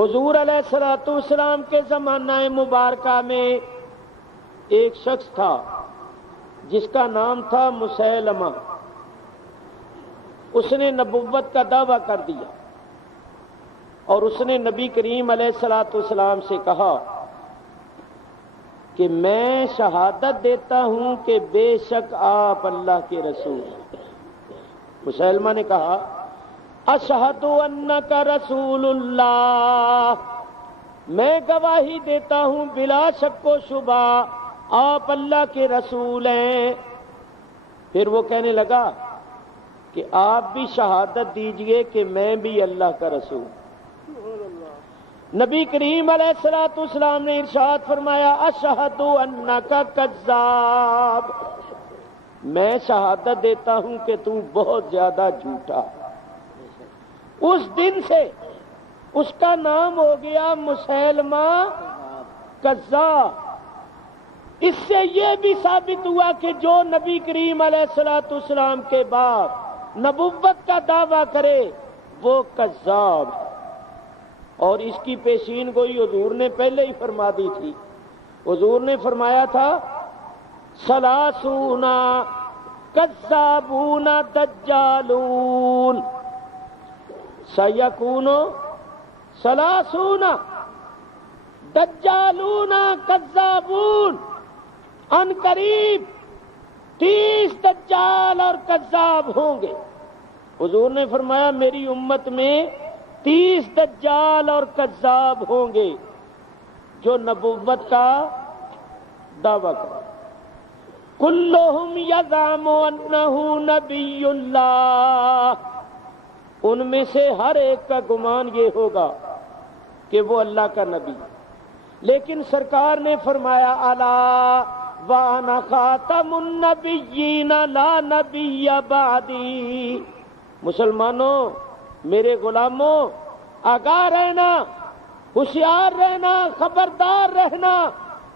حضور علیہ الصلوۃ والسلام کے زمانہ مبارکہ میں ایک شخص تھا جس کا نام تھا مسیلمہ. اس نے نبوت کا دعویٰ کر دیا اور اس نے نبی کریم علیہ الصلوۃ والسلام سے کہا کہ میں شہادت دیتا ہوں کہ بے شک آپ اللہ کے رسول ہیں. مسیلمہ نے کہا اشہد انک رسول اللہ، میں گواہی دیتا ہوں بلا شک و شبہ آپ اللہ کے رسول ہیں. پھر وہ کہنے لگا کہ آپ بھی شہادت دیجئے کہ میں بھی اللہ کا رسول. نبی کریم علیہ الصلوۃ والسلام نے ارشاد فرمایا اشہد انک کذاب، میں شہادت دیتا ہوں کہ تو بہت زیادہ جھوٹا. اس دن سے اس کا نام ہو گیا مسیلمہ کذاب. اس سے یہ بھی ثابت ہوا کہ جو نبی کریم علیہ الصلوۃ والسلام کے بعد نبوت کا دعویٰ کرے وہ کذاب ہے. اور اس کی پیشین گوئی حضور نے پہلے ہی فرما دی تھی. حضور نے فرمایا تھا ثلاثون کذابون دجالون سیکون ثلاثون دجالون کذابون، ان قریب 30 دجال اور کذاب ہوں گے. حضور نے فرمایا میری امت میں 30 دجال اور کذاب ہوں گے جو نبوت کا دعویٰ کریں. کلہم یزعم انہ نبی اللہ، ان میں سے ہر ایک کا گمان یہ ہوگا کہ وہ اللہ کا نبی. لیکن سرکار نے فرمایا الا وانا خاتم النبیین لا نبی بعدی. مسلمانوں، میرے غلاموں، آگاہ رہنا، ہوشیار رہنا، خبردار رہنا،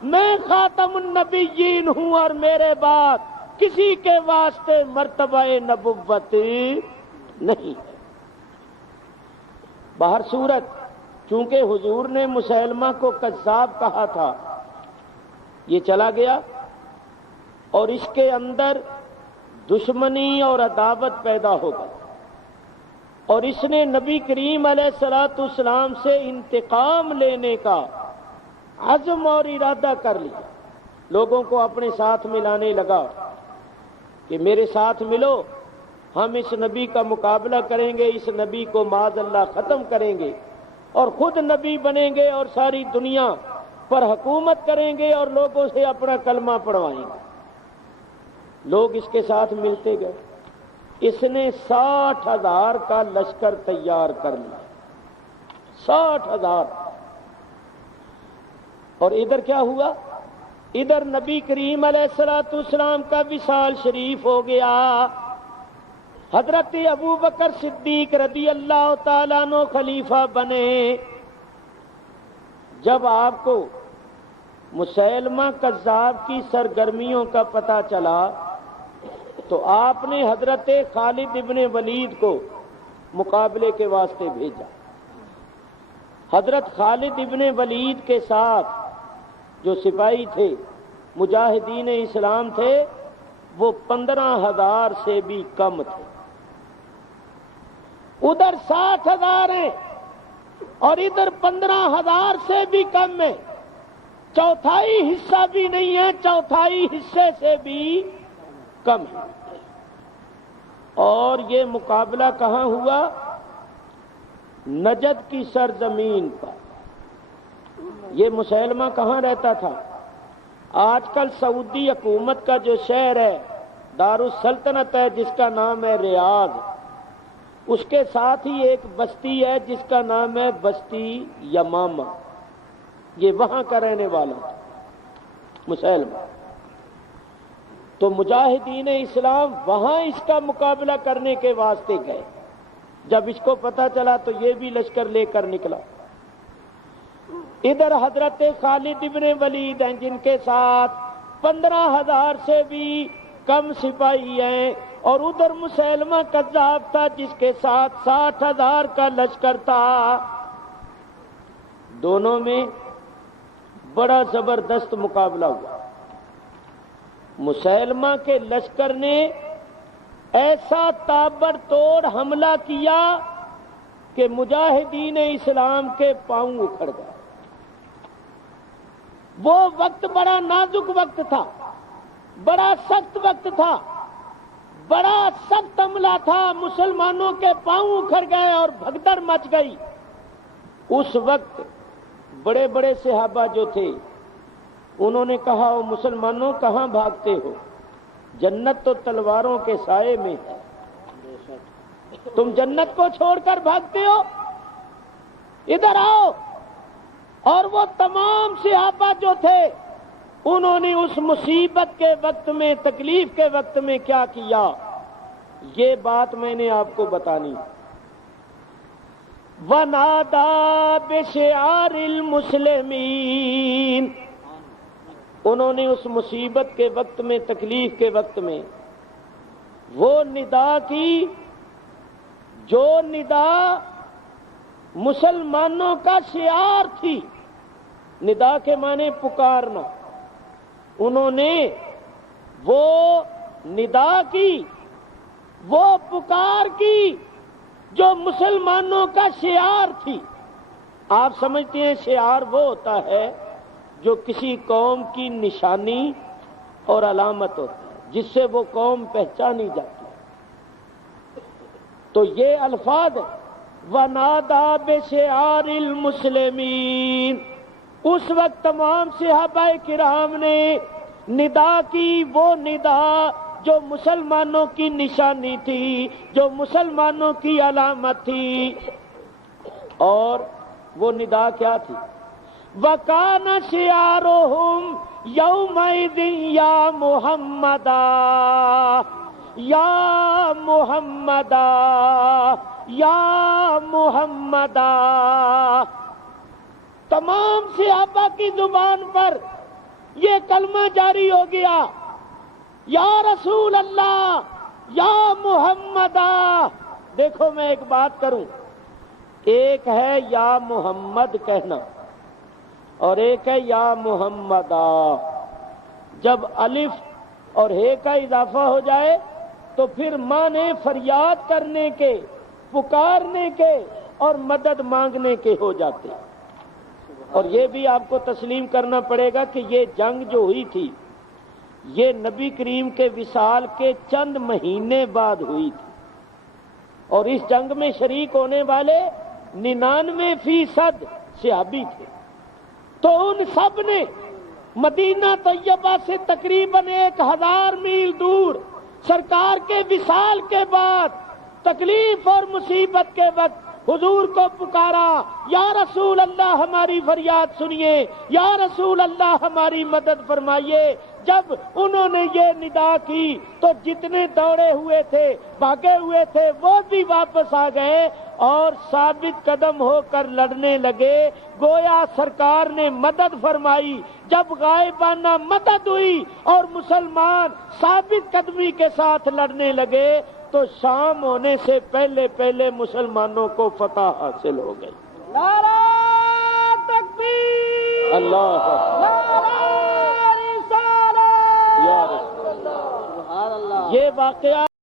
میں خاتم النبیین ہوں اور میرے بعد کسی کے واسطے مرتبہ نبوت نہیں ہے. بہر صورت چونکہ حضور نے مسیلمہ کو کذاب کہا تھا، یہ چلا گیا اور اس کے اندر دشمنی اور عداوت پیدا ہو گئی اور اس نے نبی کریم علیہ الصلوۃ والسلام سے انتقام لینے کا عزم اور ارادہ کر لیا. لوگوں کو اپنے ساتھ ملانے لگا کہ میرے ساتھ ملو، ہم اس نبی کا مقابلہ کریں گے، اس نبی کو معاذ اللہ ختم کریں گے اور خود نبی بنیں گے اور ساری دنیا پر حکومت کریں گے اور لوگوں سے اپنا کلمہ پڑھوائیں گے. لوگ اس کے ساتھ ملتے گئے. اس نے 60,000 کا لشکر تیار کر لیا، 60,000. اور ادھر کیا ہوا؟ ادھر نبی کریم علیہ الصلوۃ والسلام کا وصال شریف ہو گیا. حضرت ابو بکر صدیق رضی اللہ تعالیٰ عنہ خلیفہ بنے. جب آپ کو مسیلمہ کذاب کی سرگرمیوں کا پتہ چلا تو آپ نے حضرت خالد ابن ولید کو مقابلے کے واسطے بھیجا. حضرت خالد ابن ولید کے ساتھ جو سپاہی تھے، مجاہدین اسلام تھے، وہ 15,000 سے بھی کم تھے. ادھر 60,000 ہیں اور ادھر 15,000 سے بھی کم ہے. چوتھائی حصہ بھی نہیں ہے، چوتھائی حصے سے بھی کم ہے. اور یہ مقابلہ کہاں ہوا؟ نجد کی سرزمین پر. یہ مسیلمہ کہاں رہتا تھا؟ آج کل سعودی حکومت کا جو شہر ہے، دارالسلطنت ہے، جس کا نام ہے ریاض، اس کے ساتھ ہی ایک بستی ہے جس کا نام ہے بستی یمامہ. یہ وہاں کا رہنے والا تھا مسیلمہ. تو مجاہدین اسلام وہاں اس کا مقابلہ کرنے کے واسطے گئے. جب اس کو پتہ چلا تو یہ بھی لشکر لے کر نکلا. ادھر حضرت خالد ابن ولید ہیں جن کے ساتھ 15,000 سے بھی کم سپاہی ہیں، اور ادھر مسیلمہ کذاب تھا جس کے ساتھ 60,000 کا لشکر تھا. دونوں میں بڑا زبردست مقابلہ ہوا۔ مسیلمہ کے لشکر نے ایسا تابڑ توڑ حملہ کیا کہ مجاہدین اسلام کے پاؤں اکھڑ گئے۔ وہ وقت بڑا نازک وقت تھا، بڑا سخت وقت تھا، بڑا سخت حملہ تھا، مسلمانوں کے پاؤں اکھڑ گئے اور بھگدڑ مچ گئی۔ اس وقت بڑے بڑے صحابہ جو تھے انہوں نے کہا، او مسلمانوں کہاں بھاگتے ہو؟ جنت تو تلواروں کے سائے میں ہے، تم جنت کو چھوڑ کر بھاگتے ہو؟ ادھر آؤ۔ اور وہ تمام صحابہ جو تھے انہوں نے اس مصیبت کے وقت میں، تکلیف کے وقت میں کیا کیا، یہ بات میں نے آپ کو بتانی۔ وَنَادَى بِشِعَارِ الْمُسْلِمِينَ، انہوں نے اس مصیبت کے وقت میں، تکلیف کے وقت میں وہ ندا کی جو ندا مسلمانوں کا شعار تھی۔ ندا کے معنی پکارنا۔ انہوں نے وہ ندا کی، وہ پکار کی جو مسلمانوں کا شعار تھی۔ آپ سمجھتے ہیں شعار وہ ہوتا ہے جو کسی قوم کی نشانی اور علامت ہوتی ہے، جس سے وہ قوم پہچانی جاتی ہے۔ تو یہ الفاظ وَنَادَى بِشِعَارِ الْمُسْلِمِينَ، اس وقت تمام صحابہ کرام نے ندا کی، وہ ندا جو مسلمانوں کی نشانی تھی، جو مسلمانوں کی علامت تھی۔ اور وہ ندا کیا تھی؟ وَكَانَ شِعَارُهُمْ يَوْمَئِذٍ يَا مُحَمَّدًا یا محمدا یا محمدا۔ تمام صحابہ کی زبان پر یہ کلمہ جاری ہو گیا، یا رسول اللہ یا محمدا۔ دیکھو میں ایک بات کروں، ایک ہے یا محمد کہنا اور ایک ہے یا محمدا۔ جب الف اور ہے کا اضافہ ہو جائے تو پھر معنی فریاد کرنے کے، پکارنے کے اور مدد مانگنے کے ہو جاتے۔ اور یہ بھی آپ کو تسلیم کرنا پڑے گا کہ یہ جنگ جو ہوئی تھی یہ نبی کریم کے وصال کے چند مہینے بعد ہوئی تھی، اور اس جنگ میں شریک ہونے والے 99% صحابی تھے۔ تو ان سب نے مدینہ طیبہ سے تقریباً 1000 میل دور سرکار کے وصال کے بعد تکلیف اور مصیبت کے وقت حضور کو پکارا، یا رسول اللہ ہماری فریاد سنیے، یا رسول اللہ ہماری مدد فرمائیے۔ جب انہوں نے یہ ندا کی تو جتنے دوڑے ہوئے تھے، بھاگے ہوئے تھے، وہ بھی واپس آ گئے اور ثابت قدم ہو کر لڑنے لگے، گویا سرکار نے مدد فرمائی۔ جب غائبانہ مدد ہوئی اور مسلمان ثابت قدمی کے ساتھ لڑنے لگے تو شام ہونے سے پہلے پہلے مسلمانوں کو فتح حاصل ہو گئی۔ نعرہ تکبیر، اللہ اکبر، نعرہ رسالت، یا رسول اللہ، یہ واقعہ